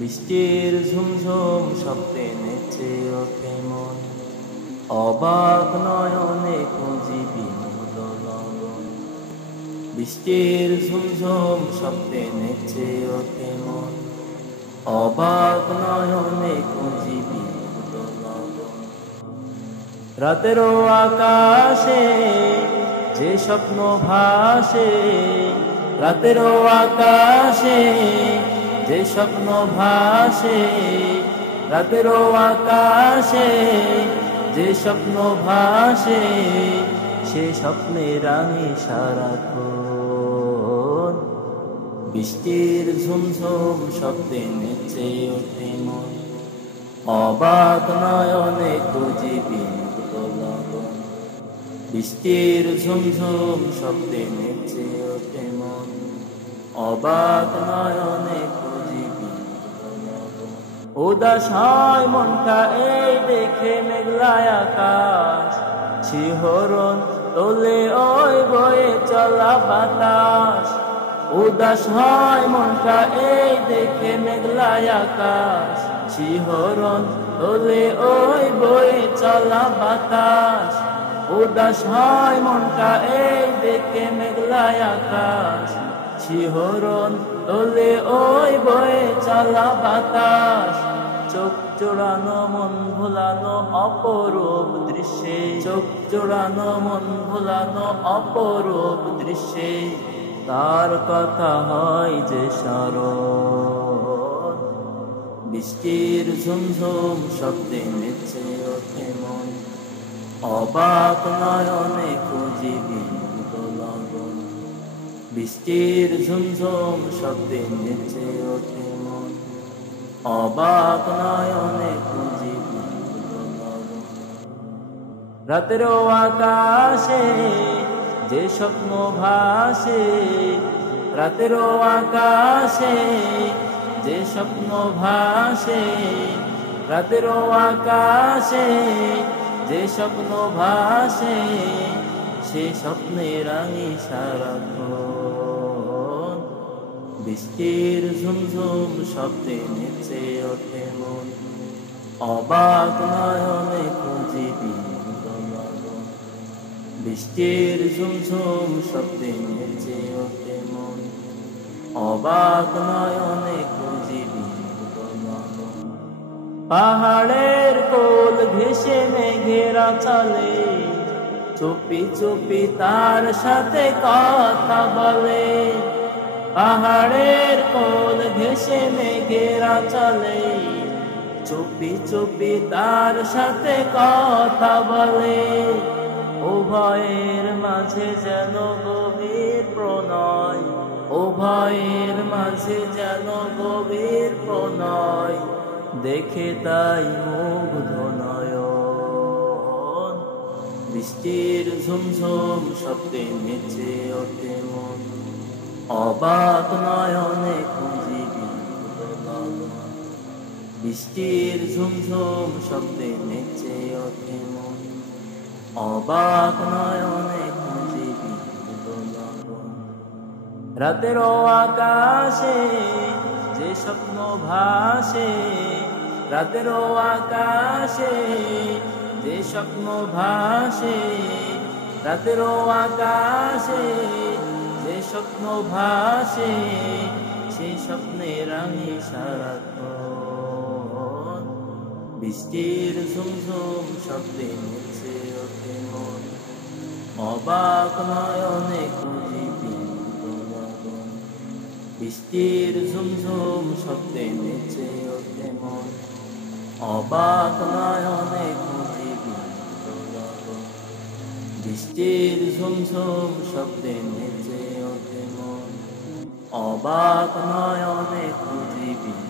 বৃষ্টির ঝুমঝুম শব্দে নেচে ওঠে মন, অবাক নয়নে খুঁজি বিনোদ লগন। বৃষ্টির ঝুমঝুম শব্দে নেচে ওঠে মন, অবাক নয়নে খুঁজি বিনোদ লগন। রাতেরও আকাশে যে স্বপ্ন ভাসে, রাতেরও আকাশে যে স্বপ্ন ভাসে, রাতেরও আকাশে যে স্বপ্ন ভাসে, সে স্বপ্নে রাঙে সারাক্ষণ। বৃষ্টির ঝুমঝুম শব্দে নেচে ওঠে মন, অবাক নয়নে খুঁজি বিনোদ লগন। বৃষ্টির ঝুমঝুম শব্দে নেচে ওঠে মন, অবাক নয়নে খুঁজি বিনোদ লগন। উদাস হয় মনটা এই দেখে মেঘলা আকাশ, শিহরণ তোলে ওই বয়ে চলা বাতাস। উদাস হয় মনটা এই দেখে মেঘলা আকাশ, শিহরণ তোলে ওই বয়ে চলা বাতাস। উদাস হয় মনটা এই দেখে মেঘলা আকাশ, শিহরণ তোলে ওই বয়ে চলা বাতাস। চোখ জোড়ানো মন ভোলানো অপরূপ দৃশ্যে, চোখ জোড়ানো মন ভোলানো অপরূপ দৃশ্যে, তার কথা হয় যে স্মরণ। বৃষ্টির ঝুমঝুম শব্দে নেচে ওঠে মন, অবাক নয়নে খুঁজি বিনোদ লগন। বৃষ্টির ঝুমঝুম শব্দে নেচে ওঠে মন, অবাক নয়নে খুঁজি বিনোদ লগন। রাতেরও আকাশে যে স্বপ্ন ভাসে, রাতেরও আকাশে যে স্বপ্ন ভাসে, রাতেরও আকাশে যে স্বপ্ন ভাসে, সে স্বপ্নে রাঙে সারাক্ষণ। বৃষ্টির ঝুমঝুম শব্দে নেচে ওঠে মন, অবাক নয়নে খুঁজি বিনোদ লগন। বৃষ্টির ঝুমঝুম শব্দে নেচে ওঠে মন, অবাক নয়নে খুঁজি বিনোদ লগন। পাহাড়ের কোল ঘেঁষে মেঘেরা চলে, চুপি চুপি তার সাথে কথা বলে। পাহাড়ের কোল ঘেঁষে মেঘেরা চলে, চুপি চুপি তার সাথে কথা বলে। উভয়ের মাঝে যেন গভীর প্রণয়, উভয়ের মাঝে যেন গভীর প্রণয়, দেখে তাই মুগ্ধ নয়ন। বৃষ্টির ঝুমঝুম শব্দে নেচে ওঠে মন, অবাক নয়নে খুঁজি বিনোদ লগন। বৃষ্টির ঝুমঝুম শব্দে নেচে ওঠে মন, অবাক নয়নে খুঁজি বিনোদ লগন। রাতেরও আকাশে যে স্বপ্ন ভাসে, রাতেরও আকাশে যে স্বপ্ন ভাসে, রাতেরও আকাশে যে স্বপ্ন ভাসে, সেই স্বপ্নে রাঙে সারাক্ষণ। বৃষ্টির ঝুমঝুম শব্দে নেচে ওঠে মন, অবাক নয়নে খুঁজি বিনোদ লগন। বৃষ্টির ঝুমঝুম শব্দে নেচে ওঠে মন, অবাক নয়নে খুঁজি বিনোদ লগন। বৃষ্টির ঝুমঝুম শব্দে নেচে ওঠে মন, অবাক নয়নে খুঁজি বিনোদ।